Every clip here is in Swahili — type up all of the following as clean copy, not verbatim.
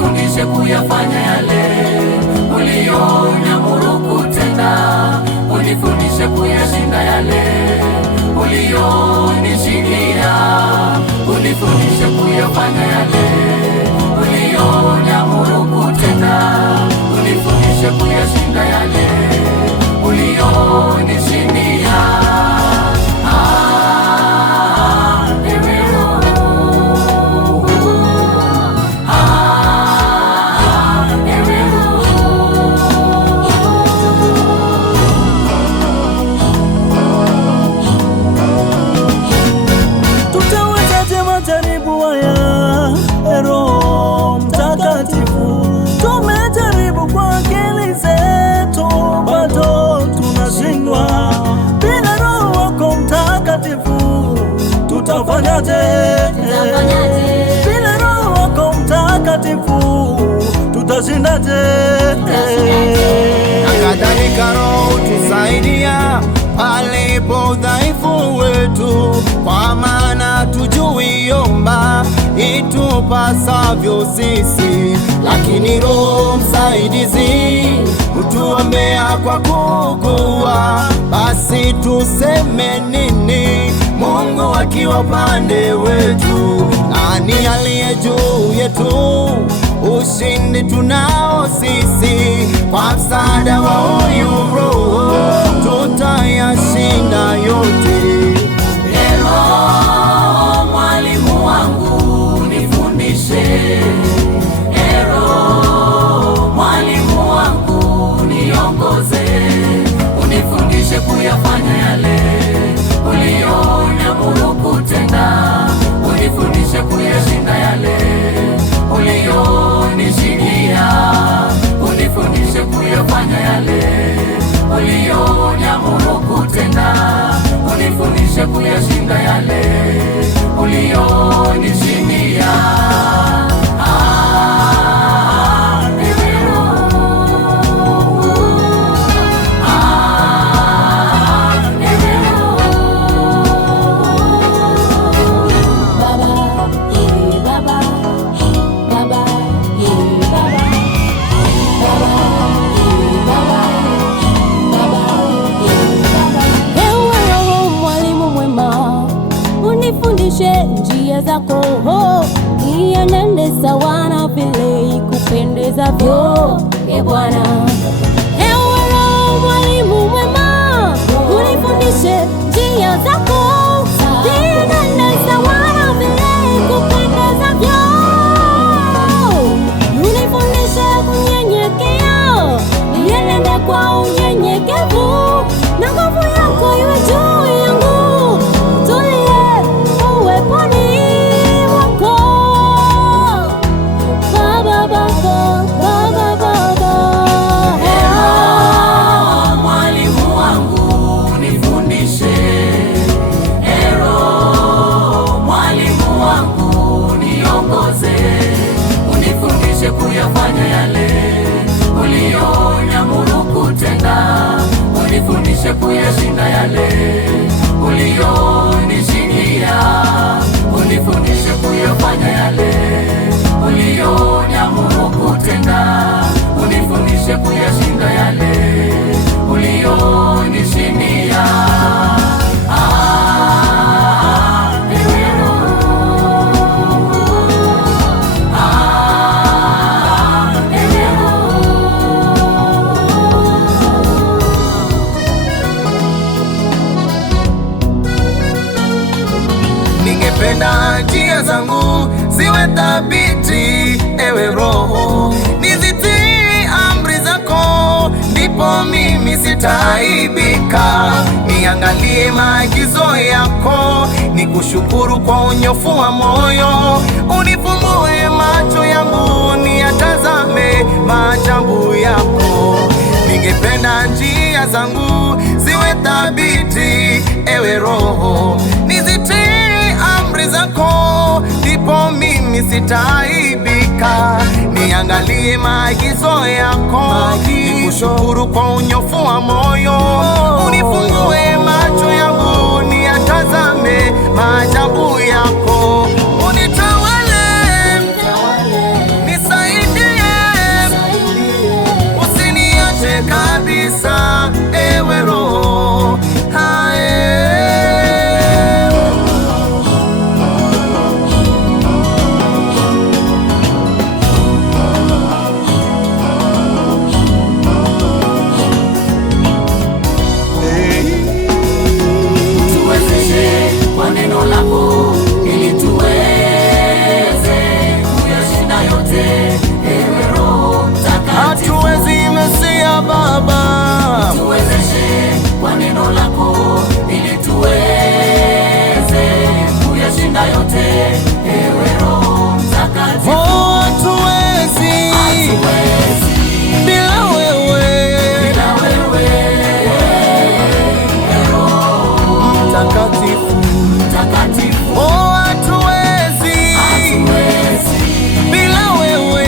unifundishe kuyafanya yale uliyoniamuru kutenda, unifundishe kuyashinda yale uliyonishindia, unifundishe kuyafanya yale uliyoniamuru kutenda, unifundishe kuyashinda yale uliyonishindia. Tumejaribu kwa akili zetu, bado tunashindwa. Bila Roho wako Mtakatifu tutafanyaje? Bila Roho wako Mtakatifu tutashindaje? Kadhalika Roho tusaidia palipo udhaifu wetu, kwa maana tujui omba itupasavyo sisi, lakini Roho msaidizi hutuombea kwa kuugua. Basi tuseme nini Mungu akiwa pande wetu? Nani aliye juu yetu? Ushindi tunao sisi, kwa msaada wa huyu Roho tutayashinda yote. Roho mwalimu wangu nifundishe, Roho mwalimu wangu niongoze, unifundishe kuyafanya yale uliyoniamuru kutenda, unifundishe kuyashinda yale uliyonishindia, unifundishe kuyafanya yale uliyoniamuru kutenda, unifundishe kuyashinda yale uliyonishindia. Unifundishe njia zako, nienende sawa na vile ikupendezavyo, Bwana. Ewe Roho mwalimu mwema, unifundishe njia zako, nienende sawa na vile ikupendezavyo, unifundishe kunyenyekea, nienende kwa unyenyekevu, na nguvu yako iwe juu yangu. Kuyafanya yale uliyoniamuru kutenda, unifundishe kuyashinda yale uliyonishindia, unifundishe kuyafanya yale uliyoniamuru kutenda, unifundishe kuyashinda yale uliyonishindia. Ningependa njia zangu ziwe thabiti, ewe Roho, nizitii amri zako, ndipo mimi sitaaibika. Niangalie maagizo yako, nikushukuru kwa unyofu wa moyo, unifumbue macho yangu, niyatazame maajabu yako. Ningependa njia zangu ziwe thabiti, ewe Roho, nizitii amri zako, ndipo mimi sitaaibika. Niangalie maagizo yako, nikushukuru kwa unyofu wa moyo, unifungue macho yangu, niyatazame maajabu yako. Unitawale, nisaidie tunayashinda yote, ewe Roho Mtakatifu. Hatuwezi bila wewe, Mtakatifu. Oh, hatuwezi bila wewe,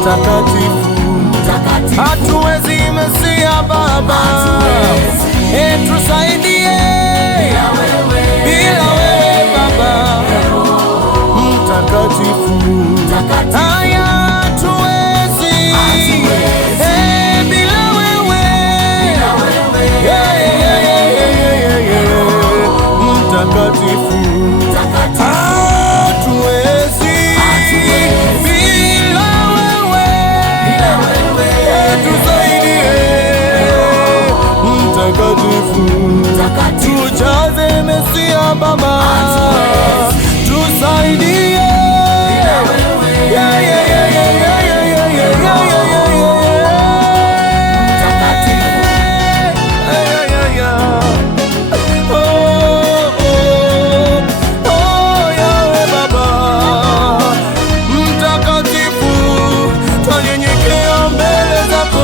Mtakatifu. Hatuwezi Mesia Baba, tusaidie bila wewe Baba Mtakatifu. Haya hatuwezi bila wewe Mtakatifu. Hatuwezi bila wewe, tusaidie Mtakatifu. Tujaze Mesia Baba, tusaidie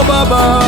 Baba.